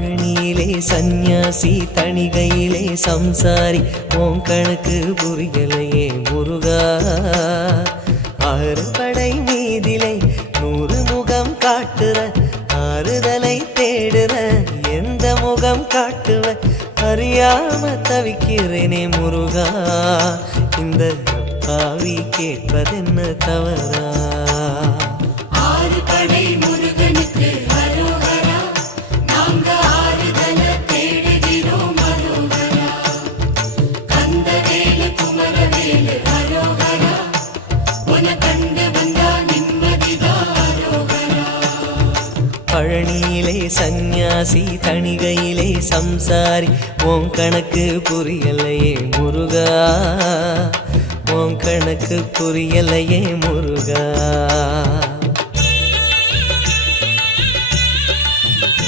பழனியிலே சந்நியாசி தணிகையிலே சம்சாரி உன் கணக்கு புரியலையே முருகா. ஆறு படை மீதிலை நூறு முகம் காட்டுற ஆறுதலை தேடுற எந்த முகம் காட்டுவ அறியாம தவிக்கிறேனே முருகா. இந்த பாவி கேட்பதென்ன தவறா? பழனியிலே சந்நியாசி தணிகையிலே சம்சாரி. ஓம் கணக்கு புரியலையே முருகா. ஓம் கணக்கு புரியலையே முருகா.